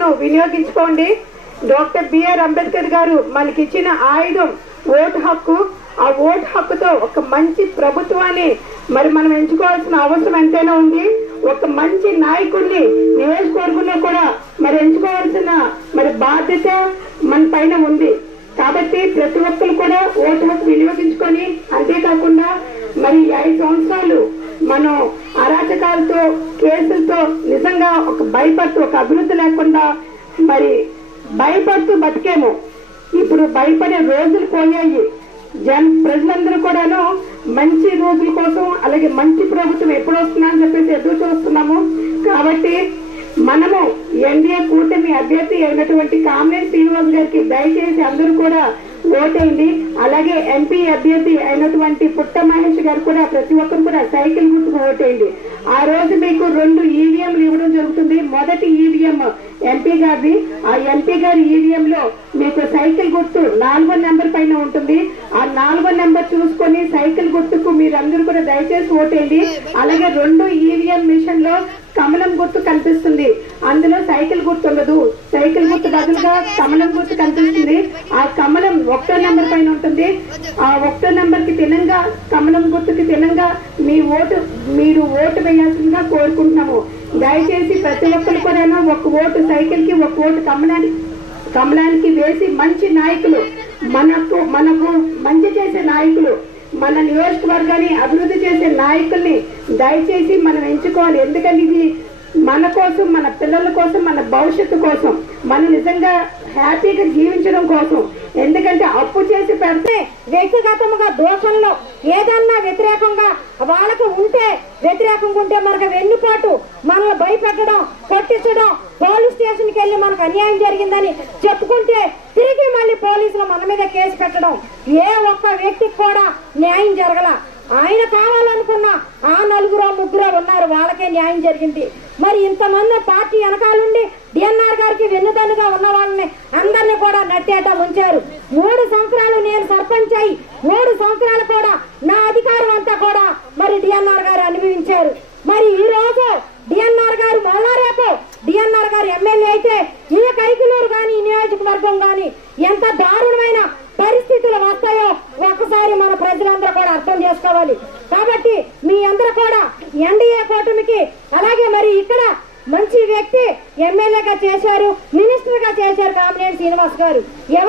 హక్కును వినియోగించుకోండి. Doctor BR Ambedkar గారు మనకిచ్చిన ఆయుధం ఓటు హక్కు. ఆ ఓటు హక్కుతో ఒక మంచి ప్రభుత్వాన్ని మరి మనం ఎంచుకోవాల్సిన అవసరం ఎంతైనా ఉంది. ఒక మంచి నాయకుడిని నియోజకవర్గంలో కూడా మరి ఎంచుకోవాల్సిన మరి బాధ్యత మన పైన ఉంది. కాబట్టి ప్రతి ఒక్కరు కూడా ఓటు హక్కు వినియోగించుకొని అంతేకాకుండా మరి ఐదు సంవత్సరాలు మనం కేసులతో నిజంగా ఒక భయపడుతూ ఒక అభివృద్ధి లేకుండా మరి భయపడుతూ బతికేము. ఇప్పుడు భయపడే రోజులు పోయాయి. జన్ ప్రజలందరూ కూడాను మంచి రోజుల కోసం అలాగే మంచి ప్రభుత్వం ఎప్పుడు వస్తుందని చెప్పేసి ఎదురు చూస్తున్నాము. కాబట్టి మనము ఎన్డీఏ కూటమి అభ్యర్థి అయినటువంటి కామినేని శ్రీనివాస్ గారికి దయచేసి అందరూ కూడా ఓటేయండి. అలాగే ఎంపీ అభ్యర్థి అయినటువంటి పుట్ట మహేష్ గారు కూడా ప్రతి ఒక్కరు కూడా సైకిల్ గుర్తుకు ఓటేయండి. ఆ రోజు మీకు రెండు ఈవీఎంలు ఇవ్వడం జరుగుతుంది. మొదటి ఈవీఎం ఎంపీ గారిది. ఆ ఎంపీ గారి ఈవీఎం లో మీకు సైకిల్ గుర్తు నాలుగో నెంబర్ పైన ఉంటుంది. ఆ నాలుగో నెంబర్ చూసుకొని సైకిల్ గుర్తుకు మీరందరూ కూడా దయచేసి ఓటేయండి. అలాగే రెండు ఈవీఎం మిషన్లో కమలం గుర్తు కనిపిస్తుంది. అందులో సైకిల్ గుర్తు ఉండదు. సైకిల్ గుర్తు బదులుగా కమలం గుర్తు కనిపిస్తుంది. ఆ కమలం ఒకటో నెంబర్ పైన ఉంటుంది. ఆ ఒకటో నెంబర్కి తినంగా కమలం గుర్తుకి తినంగా మీ ఓటు మీరు ఓటు వేయాల్సిందిగా కోరుకుంటున్నాము. దయచేసి ప్రతి ఒక్కరు కూడా ఒక ఓటు సైకిల్కి ఒక ఓటు కమలానికి కమలానికి వేసి మంచి నాయకులు మనకు మనకు మంచి చేసే నాయకులు మన నియోజకవర్గాన్ని అభివృద్ధి చేసే నాయకుల్ని దయచేసి మనం ఎంచుకోవాలి. ఎందుకంటే ఇది మన కోసం మన పిల్లల కోసం మన భవిష్యత్తు కోసం మనం నిజంగా హ్యాపీగా జీవించడం కోసం. ఎందుకంటే అప్పు చేసి పెడితే వ్యక్తిగతంగా దోషంలో ఏదన్నా వ్యతిరేకంగా వాళ్ళకి ఉంటే వ్యతిరేకంగా ఉంటే మనకు వెన్నుపాటు మనల్ని భయపెట్టడం కొట్టించడం పోలీస్ స్టేషన్కి వెళ్ళి మనకు అన్యాయం జరిగిందని చెప్పుకుంటే తిరిగి మళ్ళీ పోలీసులు మన మీద కేసు పెట్టడం ఏ ఒక్క వ్యక్తికి కూడా న్యాయం జరగల ఆయన కావాలనుకున్న ఆ నలుగురో ముగ్గురో ఉన్నారు వాళ్ళకే న్యాయం జరిగింది మరి ఇంతమంది పార్టీ వెనకాలండి డిఎన్ఆర్ గారికి వెన్నుదన్నుగా ఉన్న వాళ్ళని అందరిని కూడా నట్టేట ఉంచారు మూడు సంవత్సరాలు నేను సర్పంచ్ అయి మూడు సంవత్సరాలు కూడా నా అధికారం అంతా కూడా మరి డిఎన్ఆర్ గారు అనుభవించారు. మరి ఈ రోజు డిఎన్ఆర్ గారు మళ్ళా రేపు డిఎన్ఆర్ గారు ఎమ్మెల్యే అయితే ఈ కైకులూరు కానీ ఈ నియోజకవర్గం కానీ ఎంత దారుణమైన పరిస్థితులు వస్తాయో ఒక్కసారి మన ప్రజలందరూ కూడా అర్థం చేసుకోవాలి కాబట్టి మీ అందరూ కూడా ఎన్డీఏ కూటమికి అలాగే మరి ఇక్కడ మంచి వ్యక్తి ఎమ్మెల్యేగా చేశారు మినిస్టర్గా చేశారు కామినేని శ్రీనివాస్ గారు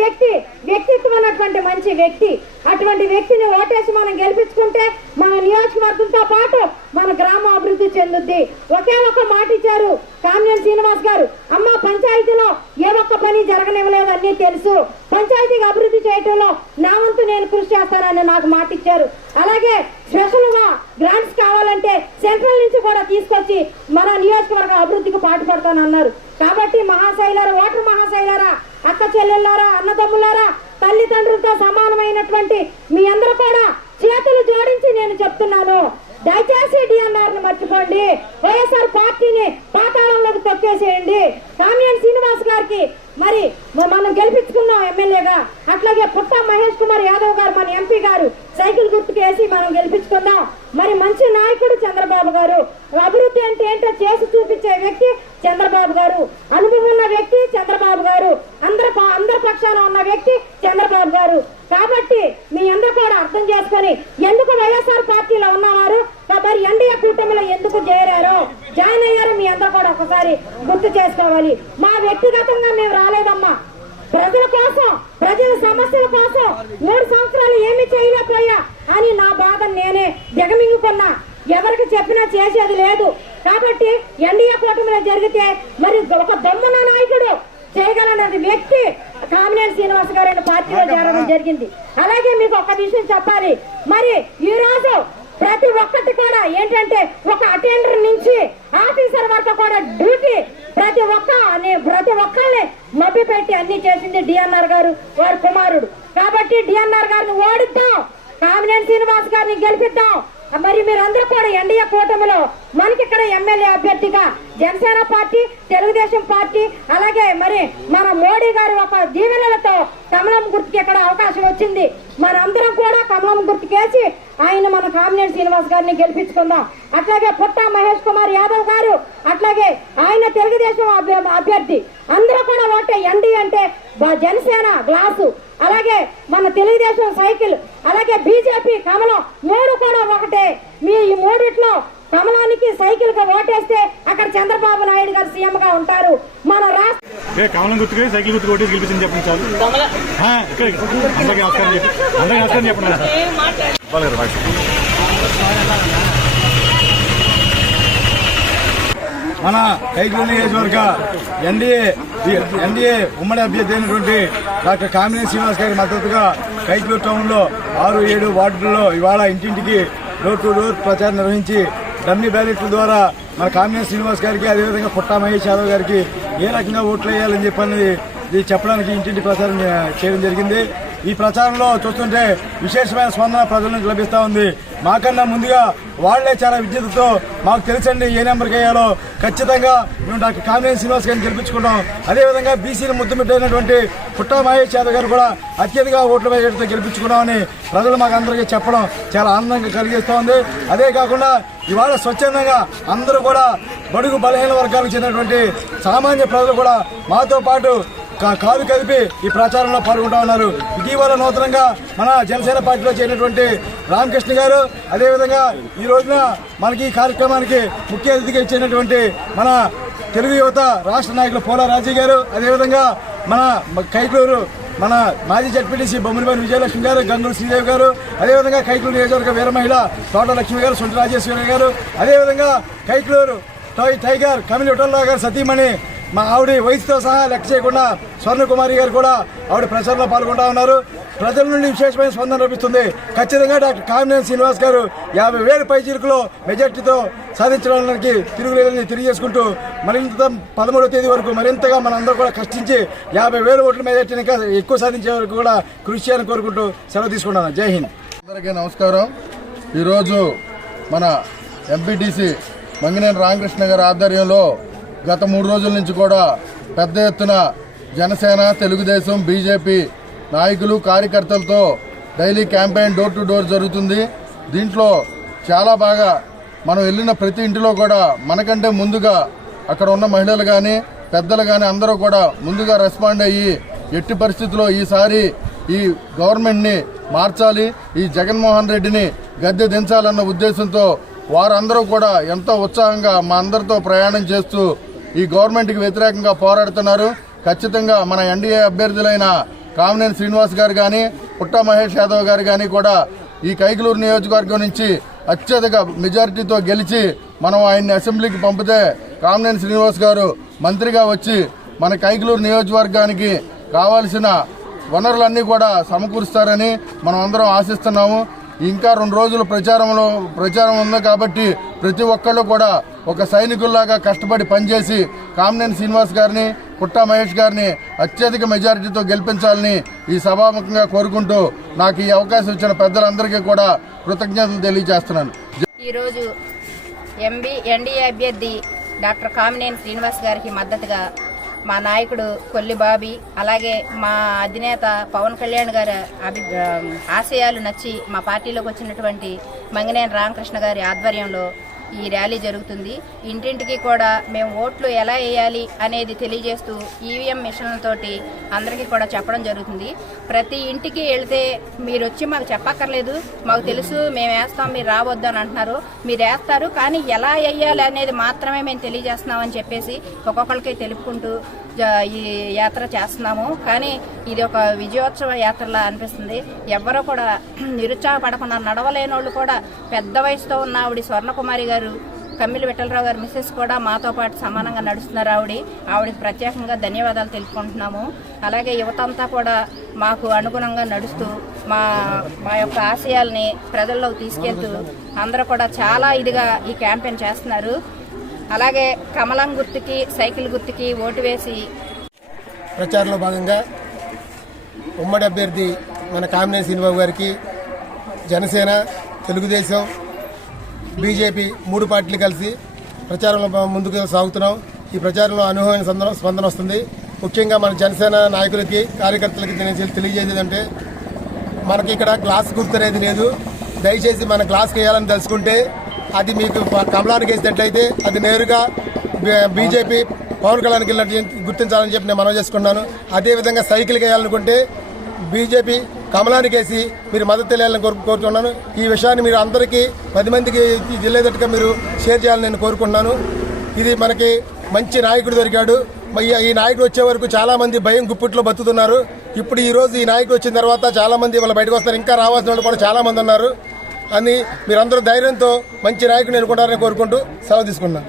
వ్యక్తి వ్యక్తిత్వం అన్నటువంటి మంచి వ్యక్తి. అటువంటి వ్యక్తిని ఓటేసి మనం గెలిపించుకుంటే మన నియోజకవర్గంతో పాటు మన గ్రామం అభివృద్ధి చెందుద్ది. ఒకే ఒక మాట ఇచ్చారు కామ్యం శ్రీనివాస్ గారు. అమ్మ పంచాయతీలో ఏ ఒక్క పని జరగనివ్వలేదు అన్నీ తెలుసు. పంచాయతీకి అభివృద్ధి చేయటంలో నా వంతు నేను కృషి చేస్తానని నాకు మాట ఇచ్చారు. అలాగే స్పెషల్గా గ్రాంట్స్ కావాలంటే సెంట్రల్ నుంచి కూడా తీసుకొచ్చి మన నియోజకవర్గ అభివృద్ధికి పాటుపడతానన్నారు కాబట్టి మహాశైలారా ఓటర్ మహాశైలారా అక్క చెల్లెళ్ళారా అన్నదమ్ములారా తల్లిదండ్రులతో సమానమైనటువంటి మీ అందరూ కూడా చేతులు జోడించి నేను చెప్తున్నాను దయచేసి డిఎన్ఆర్ని మర్చిపోండి వైఎస్ఆర్ పార్టీని పాతాళంలోకి తొక్కేసేయండి కామినేని శ్రీనివాస్ గారికి మరి మ- మనం గెలిపించుకున్నాం ఎమ్మెల్యేగా అట్లాగే పుట్ట మహేష్ కుమార్ యాదవ్ గారు మన ఎంపీ గారు. సైకిల్ గుర్తుకేసి మనం గెలిపించుకుందాం. మరి మంచి నాయకుడు చంద్రబాబు గారు. అభివృద్ధి అంటే ఏంటో చేసి చూపించే వ్యక్తి చంద్రబాబు గారు. అనుభవం ఉన్న వ్యక్తి చంద్రబాబు గారు. అందరి అందరి పక్షాన ఉన్న వ్యక్తి చంద్రబాబు గారు. కాబట్టి మీ అందరూ కూడా అర్థం చేసుకొని ఎందుకు వైఎస్ఆర్ పార్టీలో ఉన్నవారు? మరి ఎన్డీఏ కూటమిలో ఎందుకు చేరారు? జాయిన్ అయ్యారు మీ అందరూ కూడా ఒకసారి గుర్తు చేసుకోవాలి. మా వ్యక్తిగతంగా మేము రాలేదమ్మా. ప్రజల కోసం ప్రజల సమస్యల కోసం మూడు సంవత్సరాలు ఏమి చేయలేకపోయా అని నా బాధ నేనే దిగమింగుకున్నా. ఎవరికి చెప్పినా చేసేది లేదు. కాబట్టి ఎన్డీఏ కూటమిలో జరిగితే మరి ఒక దమ్మున నాయకుడు చేయగలనది వ్యక్తి కామినేని శ్రీనివాస్ గారు పార్టీలో చేరడం జరిగింది. అలాగే మీకు ఒక విషయం చెప్పాలి. మరి ఈ రోజు ప్రతి ఒక్కటి కూడా ఏంటంటే ఒక అటెండర్ నుంచి ఆఫీసర్ వరకు కూడా డ్యూటీ ప్రతి ఒక్క ప్రతి ఒక్కళ్ళని మభ్య పెట్టి అన్ని చేసింది డిఎన్ఆర్ గారు వారి కుమారుడు. కాబట్టి డిఎన్ఆర్ గారిని ఓడిద్దాం. కామినేని శ్రీనివాస్ గారిని గెలిపిద్దాం. కూడా కూటమిలో మనకి ఇక్కడ ఎమ్మెల్యే అభ్యర్థిగా జనసేన పార్టీ తెలుగుదేశం పార్టీ అలాగే మరి మన మోడీ గారి ఒక దీవెనలతో కమలం గుర్తుకి ఇక్కడ అవకాశం వచ్చింది? మనందరం కూడా కమలం గుర్తుకేసి ఆయన మన కామినేని శ్రీనివాస్ గారిని గెలిపించుకుందాం. అట్లాగే పుట్టా మహేష్ కుమార్ యాదవ్ గారు అట్లాగే ఆయన తెలుగుదేశం అభ్య- అభ్యర్థి. అందరూ కూడా ఒకటే ఎండి అంటే జనసేన గ్లాసు. అలాగే మన తెలుగుదేశం సైకిల్ అలాగే బీజేపీ కమలం మూడు కూడా ఒకటే. మీ ఈ మూడిట్లో కమలానికి సైకిల్గా ఓటేస్తే అక్కడ చంద్రబాబు నాయుడు గారు సీఎం గా ఉంటారు. మన రాష్ట్ర కమలం గుర్తుకే సైకిల్ గుర్తు గెలిపించింది చెప్పండి చాలు. ఆ, ఇక్కడ అందరికీ నమస్కారం చెప్పి. అందరికీ నమస్కారం చెప్పండి. మన కైకూరు నియోజకవర్గ ఎన్డీఏ ఎన్డీఏ ఉమ్మడి అభ్యర్థి అయినటువంటి డాక్టర్ కామినేని శ్రీనివాస్ గారి మద్దతుగా కైకూరు టౌన్లో ఆరు ఏడు వార్డుల్లో ఇవాళ ఇంటింటికి డోర్ టు డోర్ ప్రచారం నిర్వహించి డమ్మీ బ్యాలెట్ల ద్వారా మన కామినేని శ్రీనివాస్ గారికి అదేవిధంగా పుట్టా మహేష్ యాదవ్ గారికి ఏ రకంగా ఓట్లు వేయాలని చెప్పని ఇది చెప్పడానికి ఇంటింటి ప్రచారం చేయడం జరిగింది. ఈ ప్రచారంలో చూస్తుంటే విశేషమైన స్పందన ప్రజల నుంచి లభిస్తూ ఉంది. మాకన్నా ముందుగా వాళ్ళే చాలా విద్యుత్తుతో మాకు తెలుసండి ఏ నెంబర్కి వేయాలో. ఖచ్చితంగా మేము డాక్టర్ కామినేని శ్రీనివాస్ గారిని గెలిపించుకున్నాం అదేవిధంగా బీసీని ముద్దుమిట్టైనటువంటి పుట్టా మహేష్ యాదవ్ గారు కూడా అత్యధిక ఓట్ల వేయడంతో గెలిపించుకున్నామని ప్రజలు మాకు అందరికీ చెప్పడం చాలా ఆనందంగా కలిగిస్తూ ఉంది. అదే కాకుండా ఇవాళ స్వచ్ఛందంగా అందరూ కూడా బడుగు బలహీన వర్గాలకు చెందినటువంటి సామాన్య ప్రజలు కూడా మాతో పాటు కా- కాలు కలిపి ఈ ప్రచారంలో పాల్గొంటా ఉన్నారు. ఇటీవల నూతనంగా మన జనసేన పార్టీలో చేరినటువంటి రామకృష్ణ గారు అదేవిధంగా ఈ రోజున మనకి ఈ కార్యక్రమానికి ముఖ్య అతిథిగా ఇచ్చినటువంటి మన తెలుగు యువత రాష్ట్ర నాయకులు పోలా రాజీ గారు అదేవిధంగా మన కైకూరు మన మాజీ జడ్పీటీసీ బొమ్మలపల్లి విజయలక్ష్మి గారు గంగుల శ్రీదేవి గారు అదేవిధంగా కైకూరు నియోజకవర్గ వీర మహిళ తోట లక్ష్మి గారు సొంత రాజేశ్వరి గారు అదేవిధంగా కైకూరు టై టైగర్ కమిలి విఠలరావు గారు సతీమణి మా ఆవిడ వయసుతో సహా లెక్క చేయకుండా స్వర్ణకుమారి గారు కూడా ఆవిడ ప్రచారంలో పాల్గొంటా ఉన్నారు. ప్రజల నుండి విశేషమైన స్పందన లభిస్తుంది. ఖచ్చితంగా డాక్టర్ కామినేని శ్రీనివాస్ గారు యాభై వేల పైచీలకులో మెజార్టీతో సాధించడానికి తిరుగులేదని తెలియజేసుకుంటూ మరింత పదమూడవ తేదీ వరకు మరింతగా మనందరూ కూడా కష్టించి యాభై వేల ఓట్ల మెజార్టీని ఇంకా ఎక్కువ సాధించే వరకు కూడా కృషి చేయాలని కోరుకుంటూ సెలవు తీసుకుంటాను జై హింద్. అందరికీ నమస్కారం. ఈరోజు మన ఎంపీటీసీ మంగినేని రామకృష్ణ గారి ఆధ్వర్యంలో గత మూడు రోజుల నుంచి కూడా పెద్ద ఎత్తున జనసేన తెలుగుదేశం బీజేపీ నాయకులు కార్యకర్తలతో daily campaign door to door జరుగుతుంది. దీంట్లో చాలా బాగా మనం వెళ్ళిన ప్రతి ఇంటిలో కూడా మనకంటే ముందుగా అక్కడ ఉన్న మహిళలు కానీ పెద్దలు కానీ అందరూ కూడా ముందుగా రెస్పాండ్ అయ్యి ఎట్టి పరిస్థితుల్లో ఈసారి ఈ గవర్నమెంట్ని మార్చాలి ఈ జగన్మోహన్ రెడ్డిని గద్దె దించాలన్న ఉద్దేశంతో వారందరూ కూడా ఎంతో ఉత్సాహంగా మా అందరితో ప్రయాణం చేస్తూ ఈ గవర్నమెంట్కి వ్యతిరేకంగా పోరాడుతున్నారు. ఖచ్చితంగా మన ఎన్డీఏ అభ్యర్థులైన కామినేని శ్రీనివాస్ గారు కానీ పుట్టా మహేష్ యాదవ్ గారు కానీ కూడా ఈ కైకలూరు నియోజకవర్గం నుంచి అత్యధిక మెజారిటీతో గెలిచి మనం ఆయన్ని అసెంబ్లీకి పంపితే కామినేని శ్రీనివాస్ గారు మంత్రిగా వచ్చి మన కైకలూరు నియోజకవర్గానికి కావాల్సిన వనరులన్నీ కూడా సమకూరుస్తారని మనం అందరం ఆశిస్తున్నాము. ఇంకా రెండు రోజులు ప్రచారంలో ప్రచారం ఉంది కాబట్టి ప్రతి ఒక్కళ్ళు కూడా ఒక సైనికుల్లాగా కష్టపడి పనిచేసి కామినేని శ్రీనివాస్ గారిని పుట్టా మహేష్ గారిని అత్యధిక మెజారిటీతో గెలిపించాలని ఈ సభాముఖంగా కోరుకుంటూ నాకు ఈ అవకాశం ఇచ్చిన పెద్దలందరికీ కూడా కృతజ్ఞతలు తెలియజేస్తున్నాను. ఈరోజు ఎంబీ ఎన్డీఏ అభ్యర్థి డాక్టర్ కామినేని శ్రీనివాస్ గారికి మద్దతుగా మా నాయకుడు కొల్లి బాబీ అలాగే మా అధినేత పవన్ కళ్యాణ్ గారి అభి ఆశయాలు నచ్చి మా పార్టీలోకి వచ్చినటువంటి మంగినేని రామకృష్ణ గారి ఆధ్వర్యంలో ఈ ర్యాలీ జరుగుతుంది. ఇంటింటికి కూడా మేము ఓట్లు ఎలా వేయాలి అనేది తెలియజేస్తూ ఈవీఎం మిషన్లతోటి అందరికీ కూడా చెప్పడం జరుగుతుంది. ప్రతి ఇంటికి వెళితే మీరు వచ్చి మాకు చెప్పక్కర్లేదు. మాకు తెలుసు మేము వేస్తాం మీరు రావద్దు అని అంటున్నారు. మీరు వేస్తారు కానీ ఎలా వేయాలి అనేది మాత్రమే మేము తెలియజేస్తున్నామని చెప్పేసి ఒక్కొక్కరికి తెలుపుకుంటూ ఈ యాత్ర చేస్తున్నాము. కానీ ఇది ఒక విజయోత్సవ యాత్రలా అనిపిస్తుంది. ఎవ్వరూ కూడా నిరుత్సాహపడకుండా నడవలేని వాళ్ళు కూడా పెద్ద వయసుతో ఉన్న ఆవిడ స్వర్ణకుమారి గారు కమ్మిలి విఠలరావు గారు మిస్సెస్ కూడా మాతో పాటు సమానంగా నడుస్తున్నారు ఆవిడ. ఆవిడకి ప్రత్యేకంగా ధన్యవాదాలు తెలుపుకుంటున్నాము. అలాగే యువత అంతా కూడా మాకు అనుగుణంగా నడుస్తూ మా మా యొక్క ఆశయాల్ని ప్రజల్లోకి తీసుకెళ్తూ అందరూ కూడా చాలా ఇదిగా ఈ క్యాంపెయిన్ చేస్తున్నారు. అలాగే కమలం గుర్తుకి సైకిల్ గుర్తుకి ఓటు వేసి ప్రచారంలో భాగంగా ఉమ్మడి అభ్యర్థి మన కామినేని శ్రీనిబాబు గారికి జనసేన తెలుగుదేశం బీజేపీ మూడు పార్టీలు కలిసి ప్రచారంలో ముందుకు సాగుతున్నాం. ఈ ప్రచారంలో అనుభవమైన స్పందన స్పందన వస్తుంది. ముఖ్యంగా మన జనసేన నాయకులకి కార్యకర్తలకి నేను తెలియజేది అంటే మనకి ఇక్కడ గ్లాస్ గుర్తు అనేది లేదు. దయచేసి మన గ్లాస్ వేయాలని తెలుసుకుంటే అది మీకు కమలానికి వేసినట్లయితే అది నేరుగా బీజేపీ పవన్ కళ్యాణ్కి వెళ్ళినట్టు గుర్తించాలని చెప్పి నేను మనవి చేసుకున్నాను అదేవిధంగా సైకిల్కి వేయాలనుకుంటే బీజేపీ కమలానికి వేసి మీరు మద్దతు తెలియాలని కోరు కోరుతున్నాను ఈ విషయాన్ని మీరు అందరికీ పది మందికి జిల్లేదట్టుగా మీరు షేర్ చేయాలని నేను కోరుకుంటున్నాను. ఇది మనకి మంచి నాయకుడు దొరికాడు. ఈ నాయకుడు వచ్చే వరకు చాలా మంది భయం గుప్పిట్లో బతుకుతున్నారు. ఇప్పుడు ఈ రోజు ఈ నాయకుడు వచ్చిన తర్వాత చాలా మంది వాళ్ళు బయటకు వస్తారు. ఇంకా రావాల్సిన వాళ్ళు కూడా చాలా మంది ఉన్నారు. అని మీరందరూ ధైర్యంతో మంచి నాయకుడిని ఎన్నుకుంటారని కోరుకుంటూ సెలవు తీసుకున్నాను